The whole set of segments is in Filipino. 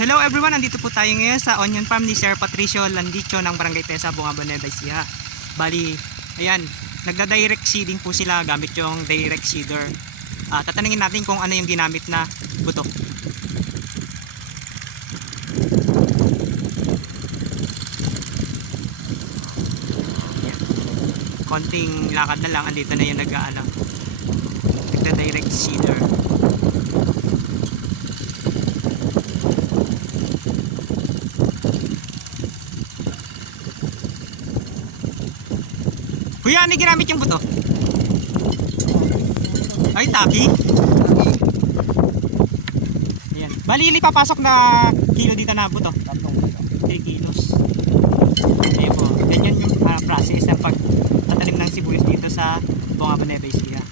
Hello everyone, nandito po tayo ngayon sa onion farm ni Sir Patricio Landicho ng Barangay Tesa, Bungabon, Nueva Ecija. Bali, ayan, nagda-direct seeding po sila gamit yung direct seeder. Tatanungin natin kung ano yung ginamit na buto. Ayan. Konting lakad na lang, andito na yung nagda-direct seeder. Kuya, ano ginamit yung buto? Ay, taki. Ayan. Bali, papasok na kilo dito na buto. 3 kilos. Ayan po. Ganyan yung process ng pagtatanim ng sibuyas dito sa Bungabon, Nueva Ecija.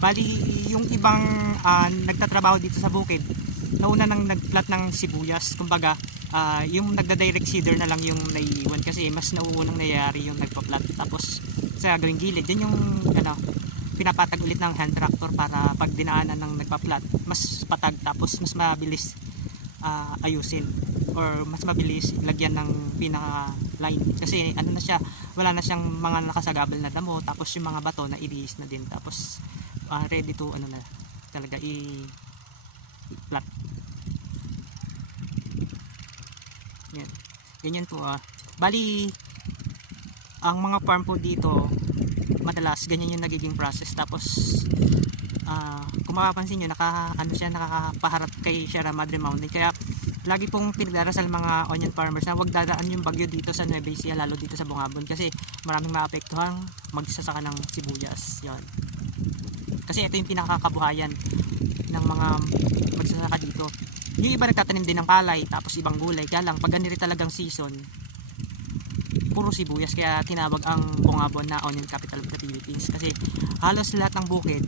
Bali, yung ibang nagtatrabaho dito sa bukid, nauna nang nagplat ng sibuyas. Kumbaga, yung nagda-direct seeder na lang yung naiiwan kasi mas nauunang nangyayari yung nagpa-plat. Tapos sa gawing gilid, yun yung pinapatag ulit ng hand tractor para pag dinaanan ng nagpa-plat, mas patag tapos mas mabilis ayusin or mas mabilis lagyan ng pinaka line kasi ano na siya, wala na siyang mga nakasagabal na damo, tapos yung mga bato na i-release na din, tapos ready to na talaga i-plat. Yan. Ganyan po bali ang mga farm po dito madalas ganyan yung nagiging process. Tapos kung mapapansin nyo, nakakapaharap kay Sierra Madre Mountain, kaya lagi pong pinagdarasal mga onion farmers na wag dadaan yung bagyo dito sa Nueva Ecija, lalo dito sa Bungabon, kasi maraming maapektuhan magsasaka ng sibuyas. Yan. Kasi ito yung pinakakabuhayan ng mga magsasaka dito. Yung iba nagtatanim din ng palay, tapos ibang gulay. Kaya lang, pag ganito talagang season, puro sibuyas. Kaya tinawag ang Bungabon na onion capital of the Philippines. Kasi halos lahat ng bukid,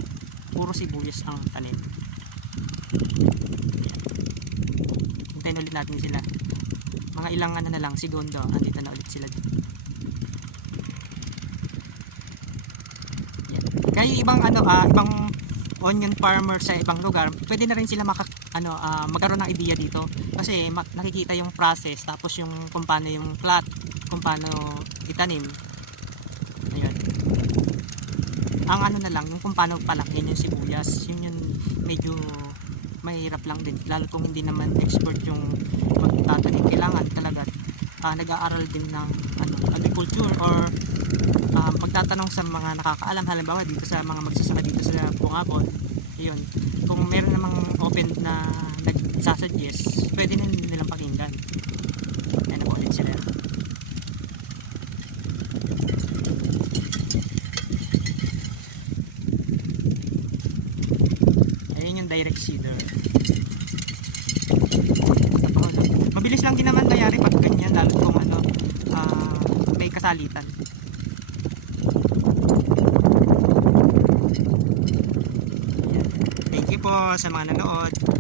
puro sibuyas ang tanim. Hintayin ulit natin sila. Mga ilang na lang, segundo, andito na ulit sila. Yan. Kaya yung ibang ibang onion farmer sa ibang lugar, pwede na rin sila magkaroon ng idea dito kasi nakikita yung process, tapos yung kung paano yung plat, kung paano itanim. Ayun. Ang na lang, yung kung paano palakihin yung sibuyas, yun medyo mahirap lang din, lalo kung hindi naman expert yung magtatanim. Kailangan talaga nag-aaral din ng agriculture or magtatanong sa mga nakakaalam, halimbawa dito sa mga magsasaka dito sa Bungabon. Yun, kung meron namang open na nagsasuggest, pwede na nilang pakinggan. Ayan po ulit sila. Ayan yung direct seeder. Mabilis lang din naman nangyari pag ganyan, lalo kung may kasalitan. Thank you po sa mga nanood.